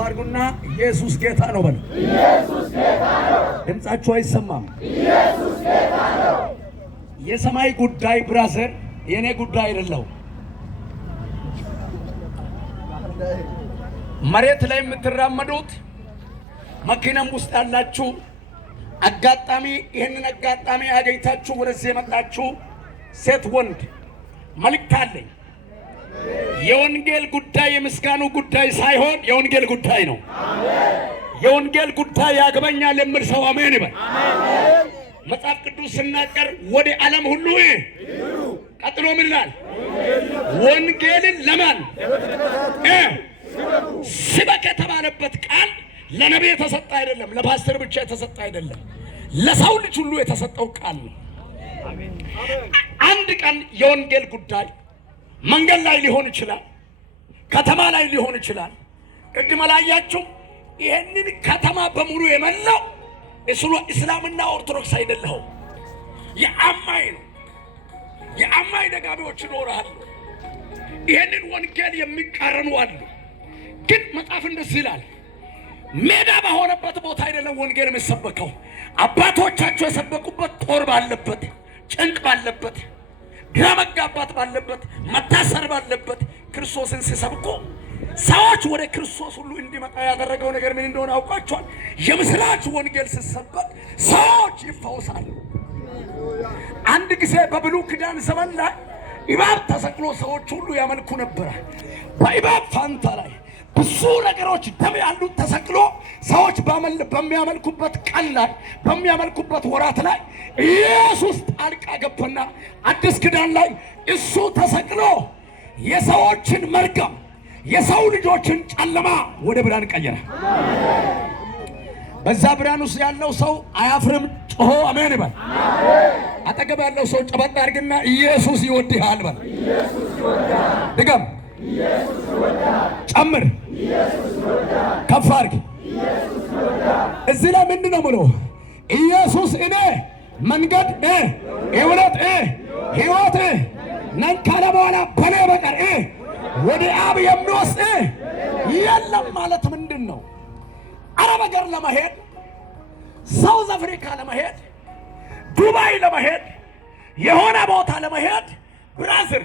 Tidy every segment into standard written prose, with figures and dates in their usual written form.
አድርጉና ኢየሱስ ጌታ ነው በሉ። ኢየሱስ ጌታ ነው። ድምጻችሁ አይሰማም? ኢየሱስ ጌታ ነው። የሰማይ ጉዳይ ብራዘር የኔ ጉዳይ አይደለም። መሬት ላይ የምትራመዱት መኪናም ውስጥ ያላችሁ አጋጣሚ ይሄንን አጋጣሚ አገኝታችሁ ወደዚህ የመጣችሁ ሴት ወንድ መልእክት አለኝ። የወንጌል ጉዳይ የምስጋኑ ጉዳይ ሳይሆን የወንጌል ጉዳይ ነው። አሜን። የወንጌል ጉዳይ ያገባኛል የሚል ሰው አሜን ይበል። አሜን። መጽሐፍ ቅዱስ ሲናገር ወደ ዓለም ሁሉ ይሁኑ፣ ቀጥሎ ምን ይላል? ወንጌልን ለማን ስበክ የተባለበት ቃል ለነቢይ የተሰጠ አይደለም፣ ለፓስተር ብቻ የተሰጠ አይደለም፣ ለሰው ልጅ ሁሉ የተሰጠው ቃል ነው። አንድ ቀን የወንጌል ጉዳይ መንገድ ላይ ሊሆን ይችላል፣ ከተማ ላይ ሊሆን ይችላል። ቅድም አላያችሁ? ይሄንን ከተማ በሙሉ የመላው እስላምና ኦርቶዶክስ አይደለም፣ የአማኝ ነው። የአማኝ ደጋቢዎች ይኖራሉ። ይሄንን ወንጌል የሚቃረኑ አሉ። ግን መጽሐፍ እንደዚህ ይላል፣ ሜዳ በሆነበት ቦታ አይደለም ወንጌል የሚሰበከው። አባቶቻቸው የሰበኩበት ጦር ባለበት፣ ጭንቅ ባለበት፣ ግራ መጋባት ባለበት፣ መታሰር ባለበት ክርስቶስን ሲሰብኩ ሰዎች ወደ ክርስቶስ ሁሉ እንዲመጣ ያደረገው ነገር ምን እንደሆነ አውቃቸዋል። የምስራች ወንጌል ሲሰበክ ሰዎች ይፈወሳሉ። አንድ ጊዜ በብሉይ ኪዳን ዘመን ላይ እባብ ተሰቅሎ ሰዎች ሁሉ ያመልኩ ነበር። በእባብ ፋንታ ላይ ብዙ ነገሮች ደም ያሉት ተሰቅሎ ሰዎች በሚያመልኩበት ቀን ላይ በሚያመልኩበት ወራት ላይ ኢየሱስ ጣልቃ ገባና አዲስ ኪዳን ላይ እሱ ተሰቅሎ የሰዎችን መርገም የሰው ልጆችን ጨለማ ወደ ብርሃን ቀየረ። በዛ ብርሃን ውስጥ ያለው ሰው አያፍርም፣ ጮሆ አሜን ይበል። አጠገብ ያለው ሰው ጨበጣ አድርግና ኢየሱስ ይወድሃል በል። ድገም፣ ጨምር፣ ከፍ አድርግ። እዚህ ላይ ምንድን ነው ብሎ ኢየሱስ እኔ መንገድ እውነት ሕይወት ነኝ ካለ በኋላ በኔ በቀር ወደ አብ የሚወስድ የለም ማለት ምንድን ነው? አረብ ሀገር ለመሄድ፣ ሳውዝ አፍሪካ ለመሄድ፣ ዱባይ ለመሄድ፣ የሆነ ቦታ ለመሄድ ብራዝር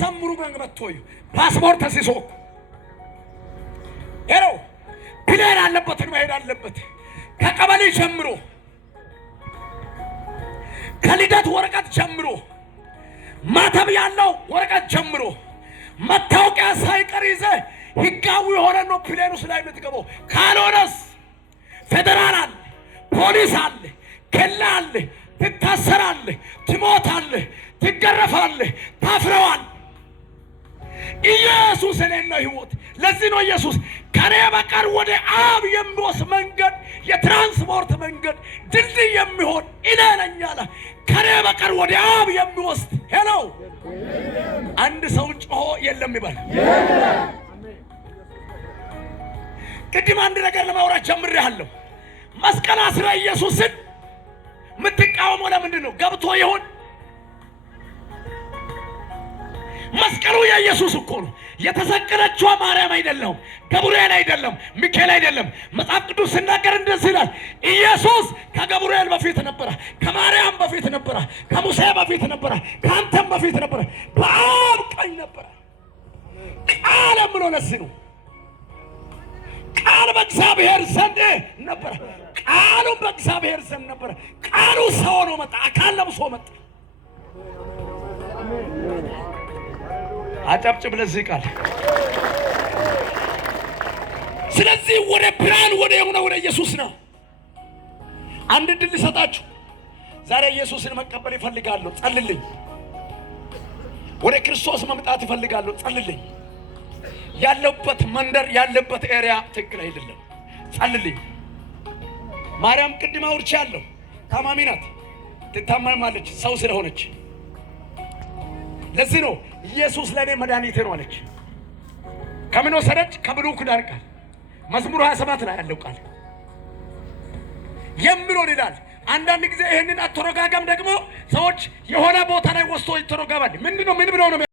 ሰምሩ ገንገበቶዩ ፓስፖርት ሲሶኩ ሄሎ ፕሌን አለበትን መሄድ አለበት። ከቀበሌ ጀምሮ ከልደት ወረቀት ጀምሮ ማተብ ያለው ወረቀት ጀምሮ መታወቂያ ሳይቀር ይዘህ ህጋዊ የሆነ ነው ፕሌን ውስጥ ላይ የምትገባው። ካልሆነስ ፌደራል አለ፣ ፖሊስ አለ፣ ኬላ አለ፣ ትታሰራለህ፣ ትሞታለህ፣ ትገረፋለህ፣ ታፍረዋል። ኢየሱስ እኔና ህይወት። ለዚህ ነው ኢየሱስ ከኔ በቀር ወደ አብ የሚወስድ መንገድ፣ የትራንስፖርት መንገድ፣ ድልድይ የሚሆን እኔ ነኝ አለ። ከኔ በቀር ወደ አብ የሚወስድ ሄሎ አንድ ሰው ጮሆ የለም ይበል። ቅድም አንድ ነገር ለማውራት ጀምሬያለሁ። መስቀል አስራ ኢየሱስን የምትቃወመው ለምንድን ነው? ገብቶ ይሁን መስቀሉ የኢየሱስ እኮ ነው። የተሰቀለችው ማርያም አይደለም፣ ገብርኤል አይደለም፣ ሚካኤል አይደለም። መጽሐፍ ቅዱስ ሲናገር እንደዚህ ይላል፣ ኢየሱስ ከገብርኤል በፊት ነበረ፣ ከማርያም በፊት ነበረ፣ ከሙሴ በፊት ነበረ፣ ከአንተም በፊት ነበረ፣ በአብ ቀኝ ነበረ። ቃል ምሎ ለዚህ ነው። ቃል በእግዚአብሔር ዘንድ ነበረ፣ ቃሉም በእግዚአብሔር ዘንድ ነበረ። ቃሉ ሰው ሆኖ መጣ፣ አካል ለብሶ መጣ። አጨብጭብ ለዚህ ቃል። ስለዚህ ወደ ብርሃን ወደ የሆነ ወደ ኢየሱስ ነው። አንድ ድል ልሰጣችሁ። ዛሬ ኢየሱስን መቀበል ይፈልጋለሁ፣ ጸልልኝ። ወደ ክርስቶስ መምጣት ይፈልጋለሁ፣ ጸልልኝ። ያለበት መንደር ያለበት ኤሪያ ትክክል አይደለም፣ ጸልልኝ። ማርያም ቅድም አውርቻለሁ፣ ታማሚ ናት፣ ትታመማለች ሰው ስለሆነች። ለዚህ ነው ኢየሱስ ለኔ መድኃኒቴ ነው አለች። ከምን ወሰደች? ከብሉይ ኪዳን ቃል መዝሙር 27 ላይ ያለው ቃል የሚለው ይላል። አንዳንድ ጊዜ ይሄንን አተረጋጋም ደግሞ ሰዎች የሆነ ቦታ ላይ ወስዶ ይተረጋጋል። ምንድነው? ምን ብለው ነው